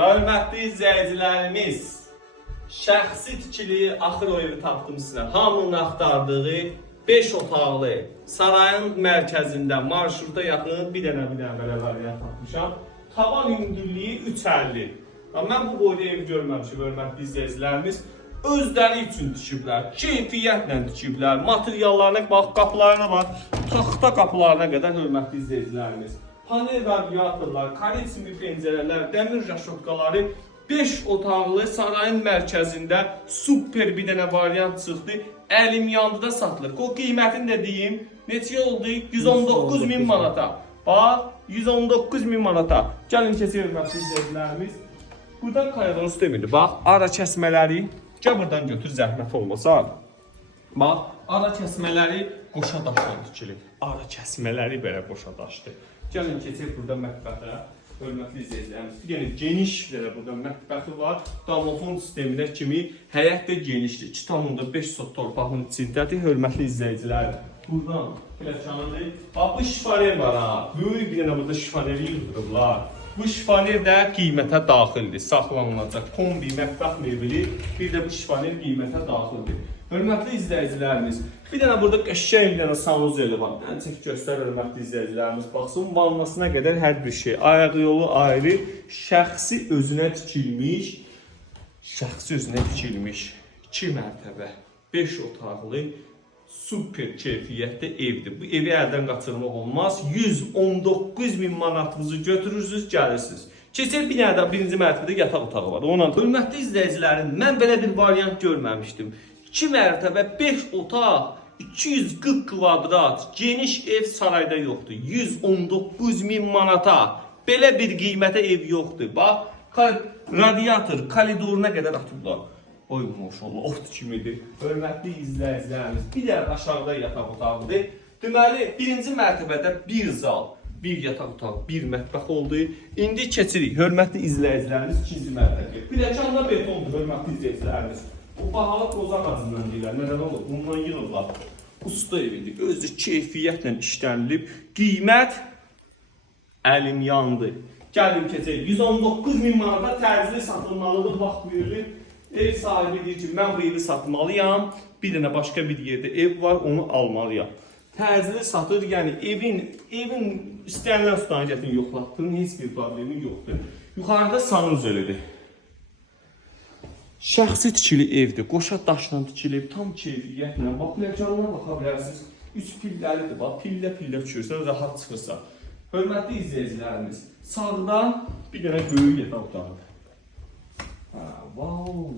Hörmətli izləyicilərimiz, şəxsi tikili axır o evi tapdım sizə. Hamının axtardığı 5 otaqlı sarayın mərkəzində marşruta yaxın bir dənə belə variant tapmışam. Tavan hündürlüyü 3.50. Mən bu boyda evi görməmişim, hörmətli izləyicilərimiz. Özləri üçün tikiblər, keyfiyyətlə tikiblər, materiallarına bax, qapılarına bax, taxta qapılarına qədər hörmətli izləyicilərimiz. Panel radiatorlar, karetsinli pəncərələr, dəmir raşotkaları 5 otaqlı sarayın mərkəzində super bir dənə variant çıxdı. Əlim yandıda satılır. O qiymətini də deyim, neçə oldu? 119.000 manata. Bax, 119.000 manata. Gəlin keçirik hörmətli izləyicilərimiz. Buradan kayadonuz demirdi. Bax, ara kəsmələri, gəl buradan götür zəhmət olmasa. Bax, ara kəsmələri qoşa daşdan tikilir. Ara kəsmələri belə qoşa daşdır. Gəlin keçək burada mətbəxə, hörmətli izləyicilərimiz. Bir dənə geniş burada mətbəxi var. Domofon sisteminə kimi həyət də genişdir. 2,5 sot torpağın içindədir, hörmətli izləyicilər. Buradan pləkanıdır. Bax, bu şifaner var ha. Böyük bir dənə burada şifaneri yıldırıblar. Bu şifaner də qiymətə daxildir, saxlanılacaq. Kombi, mətbəx mebeli, bir də bu şifaner qiymətə daxildir. Hörmətli izləyicilərimiz, bir dənə burada qəşəng bir dənə sanuzeli var. Ən çək göstər hörmətli izləyicilərimiz. Baxsın, vannasına qədər hər bir şey. Ayaq yolu ayrı, şəxsi özünə tikilmiş 2 mərtəbə, 5 otaqlı, super keyfiyyətli evdir. Bu evi əldən qaçırmaq olmaz. 119.000 manatınızı götürürsünüz, gəlirsiniz. Keçək bir dənə də birinci mərtəbədə yataq otağı var. Ona hörmətli izləyicilərim, mən belə bir variant görməmişdim. 2 mərtəbə, 5 otaq, 240 kvadrat, geniş ev sarayda yoxdur. 119.000 manata. Belə bir qiymətə ev yoxdur. Bax, radiator, koridoruna qədər atıblar. Oy maşallah, ot kimidir. Hörmətli izləyicilərimiz, bir dənə aşağıda yataq otağıdır. Deməli, birinci mərtəbədə bir zal, bir yataq otağı, bir mətbəx oldu. İndi keçirik, hörmətli izləyicilərimiz, ikinci mərtəbəyə. Pilləkanda betondur, hörmətli izləyicilərimiz. O bahalı qozaq ağacından deyirlər, nədən olur? Bundan yığırlar. Usta evidir, özü keyfiyyətlə işlənilib. Qiymət əlim yandı. Gəlin keçək, 119.000 manata tərzli satılmalıdır, vaxt verilir. Ev sahibi deyir ki, mən bu evi satmalıyam. Bir dənə başqa bir yerdə ev var, onu almalıyam. Tərzli satır, yəni evin istənilən ustanı gətirin yoxlatdığın heç bir problemi yoxdur. Yuxarıda sanuzelidir. Şəxsi tikili evdir, qoşa daşla tikilib, tam keyfiyyətlə. Bax, pləkanına baxa bilərsiniz. 3 pilləlidir, bax, pillə düşürsə, rahat çıxırsa. Hörmətli izləyicilərimiz, sağda bir dənə böyük yataq otağıdır. Wow.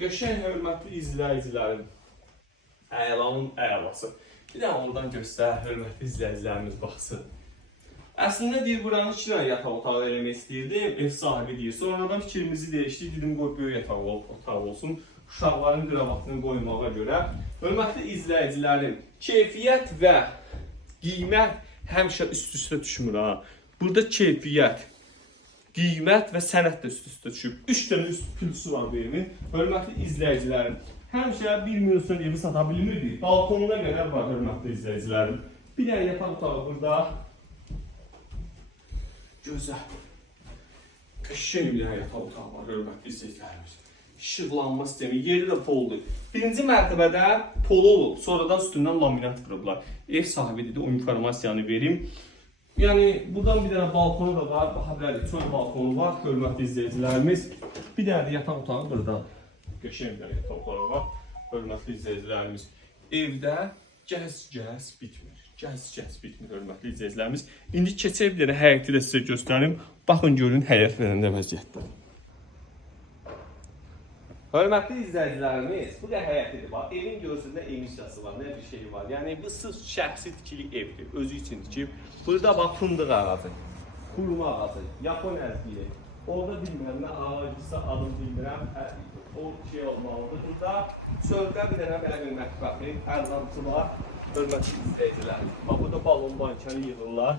Qəşəng hörmətli izləyicilərim. Əlanın əlası. Bir dənə oradan göstər, hörmətli izləyicilərimiz baxsın. Əslində deyir, buranın 2 dənə yataq otağı eləmək istəyirdim, ev sahibi deyir. Sonradan fikrimizi dəyişdik, dedim qoy böyük yataq otağı olsun, uşaqların qravatını qoymağa görə. Hörmətli izləyicilərim, keyfiyyət və qiymət həmişə üst-üstə düşmür ha. Burada keyfiyyət, qiymət və sənət də üst-üstə düşüb. 3 dənə üst pülsü var bu evin. Hörmətli izləyicilərim, həmişə 1 milyon evi sata bilmirdik. Balkonuna qədər var hörmətli izləyicilərim. Bir dənə yataq otağı burada. Gözəl. Qəşəng bir yataq otağı var, hörmətli izləyicilərimiz. İşıqlanma sistemi, yeri də poldur. Birinci mərtəbədə polo olub, sonradan üstündən laminat qırıblar. Ev sahibi dedi, o informasiyanı verim. Yəni, buradan bir dənə balkonu da var, baxa bilərik, çöl balkonu var, hörmətli izləyicilərimiz. Bir dənə də yataq otağı burada. Qəşəng bir yataq otağı var, hörmətli izləyicilərimiz. Evdə gəz bitmir. Gəz bitmir, hörmətli izləyicilərimiz. İndi keçək bir dənə həyəti də sizə göstərim. Baxın, görün həyət verəndə vəziyyətdə. Hörmətli izləyicilərimiz, bu da həyətidir. Bax, evin görsündə emisiyası var, nə bir şey var. Yəni, bu sırf şəxsi tikili evdir, özü üçün tikib. Burada bax, fındıq ağacı, xurma ağacı, Yapon əzdiyi. Orada bilmirəm, nə ağacısa adım bilmirəm, o şey olmalıdır. Burada çöldə bir dənə belə bir mətbəxi, əllamçı var. Hörmətli izləyicilər. Bax, burada balon bankanı yığırlar.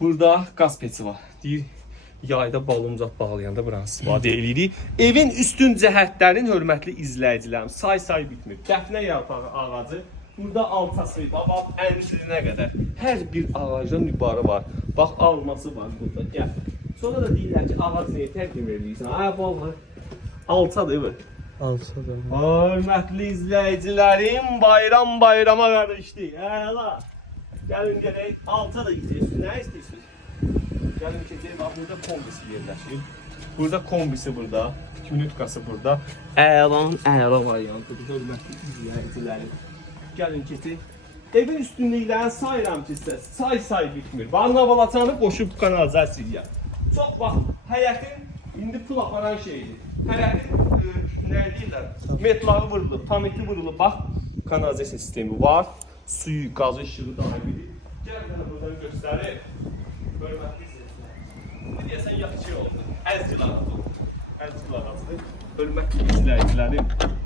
Burada qaz peci var. Deyir, yayda baloncat bağlayanda buranı istifadə edirik. Evin üstün cəhətlərin hörmətli izləyicilərim say bitmir. Dəfnə yarpağı ağacı. Burada altası, bax, əncirinə qədər. Hər bir ağacdan nübarı var. Bax, alması var burada. Gəl. Sonra da deyirlər ki, ağac niyə təqdim edirsən? Ay vallahi. Alçadır bu. Alçadır. Hörmətli izləyicilərim, bayrama qarışdı. Əla. Gəlin gələk, alta da gidiyorsunuz. Nə istəyirsiniz? Gəlin keçək, bax, burada kombisi yerləşir. Burada kombisi burada, künütkası burada. Əla variantıdır, hörmətli izləyicilərim. Gəlin keçək. Evin üstünlüklərini sayıram ki, sizə say bitmir. Vanna qoşub kanalizasiya. Çox bax, həyətin indi pul aparan şeydir. Həyətin nə deyirlər? Metlağı vurulub, tamiti vurulub. Bax, kanalizasiya sistemi var. Suyu, qazı, işığı daim edir. Gəl mənə buradan göstərir. Hörmətli izləyicilərim. Bu deyəsən yaxşı oldu. Əzgil ağacı. Əzgil ağacıdır. Hörmətli izləyicilərim.